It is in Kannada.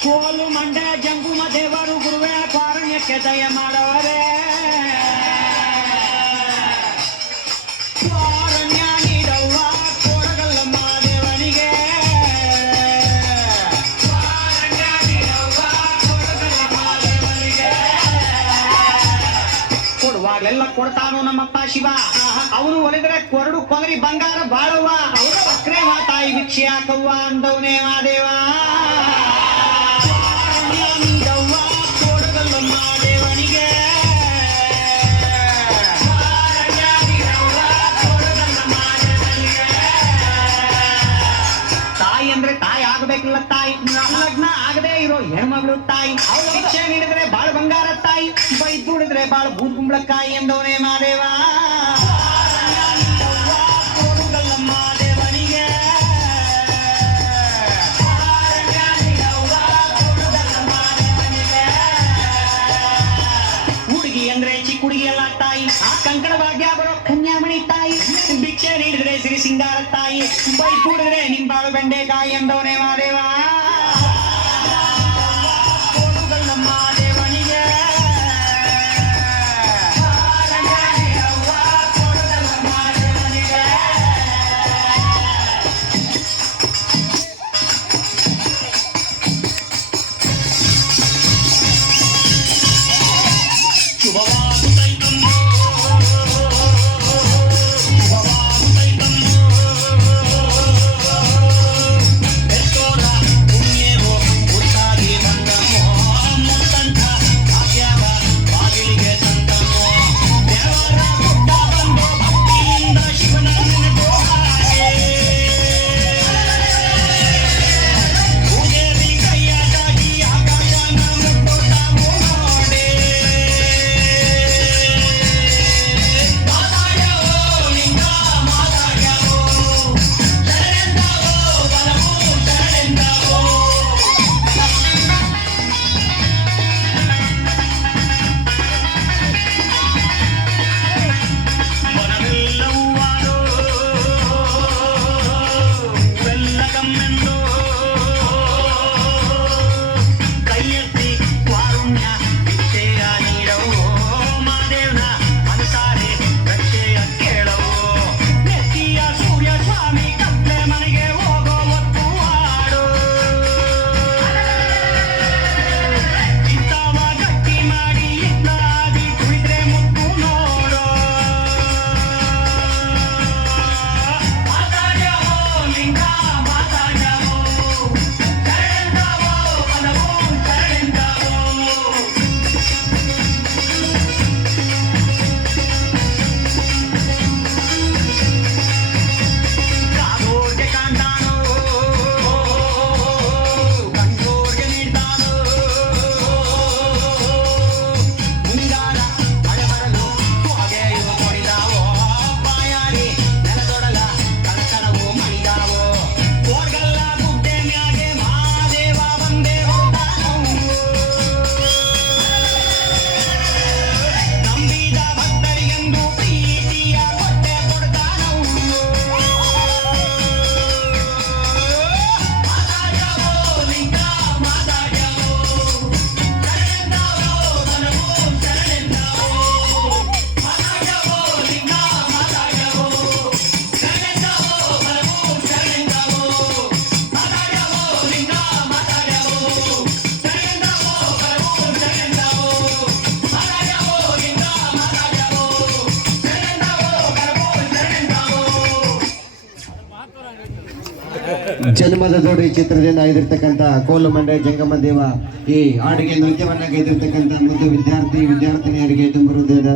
ಕೋಲು ಮಂಡ್ಯ ಜಂಗುಮ ದೇವರು ಗುರುವೇ ಕಾರಣ್ಯಕ್ಕೆ ದಯ ಮಾಡವರೇ ಕಾರಣ್ಯ ನೀಡವ್ವ ಕೊಡಗಲ್ಲಮ್ಮ ದೇವನಿಗೆ ಕಾರಣ್ಯ ನೀಡವ್ವ ಕೊಡಗಲ್ಲಮ್ಮ ದೇವನಿಗೆ ಕೊಡುವಾಗಲೆಲ್ಲ ಕೊಡ್ತಾನು ನಮ್ಮಪ್ಪ ಶಿವ ಅವನು ಒಲಿದ್ರೆ ಕೊರಡು ಕೊಗರಿ ಬಂಗಾರ ಬಾಳವ್ವ ಅವರ ಸಕ್ರೆ ಮಾತಾಯಿ ಭಿಕ್ಷೆ ಹಾಕವ್ವ ಅಂದವನೇ ಮಾದೇವ ತಾಯಿ ಅಂದ್ರೆ ತಾಯಿ ಆಗಬೇಕಿಲ್ಲ ತಾಯಿ ಲಗ್ನ ಆಗದೆ ಇರೋ ಹೆಣ್ಮಗಳು ತಾಯಿ ಶಿಕ್ಷೆ ನೀಡಿದ್ರೆ ಬಾಳ ಬಂಗಾರ ತಾಯಿ ಬೈದ್ ದುಡಿದ್ರೆ ಬಾಳ ಬೂದ್ ಕುಂಬಳಕಾಯಿ ಎಂದವನೇ ಮಾದೇವ ಅಂದ್ರೆ ಚಿಕ್ಕ ಹುಡುಗಿ ಎಲ್ಲ ತಾಯಿ ಆ ಕಂಕಣ ಭಾಗ್ಯ ಬರೋ ಕನ್ಯಾಮಣಿ ತಾಯಿ ಭಿಕ್ಷೆ ನೀಡಿದ್ರೆ ಸಿರಿ ಸಿಂಗಾರ ತಾಯಿ ಬೈ ಕೂಡಿದ್ರೆ ನಿಂಬಾಳು ಬೆಂಡೆಕಾಯಿ ಎಂದವನೇ ಮಾದೇವ ಕೊಡುಗಲ್ಲಮ್ಮ ದೇವನಿಗೆ ಜನ್ಮದ ಜೋಡಿ ಚಿತ್ರದಿಂದ ಆಗಿರ್ತಕ್ಕಂಥ ಕೋಲು ಮಂಡ್ಯ ಜಂಗಮ ದೇವ ಈ ಹಾಡಿಗೆ ನೃತ್ಯವನ್ನ ಗೈದಿರ್ತಕ್ಕಂಥ ಮುದ್ದು ವಿದ್ಯಾರ್ಥಿನಿಯರಿಗೆ ತುಂಬ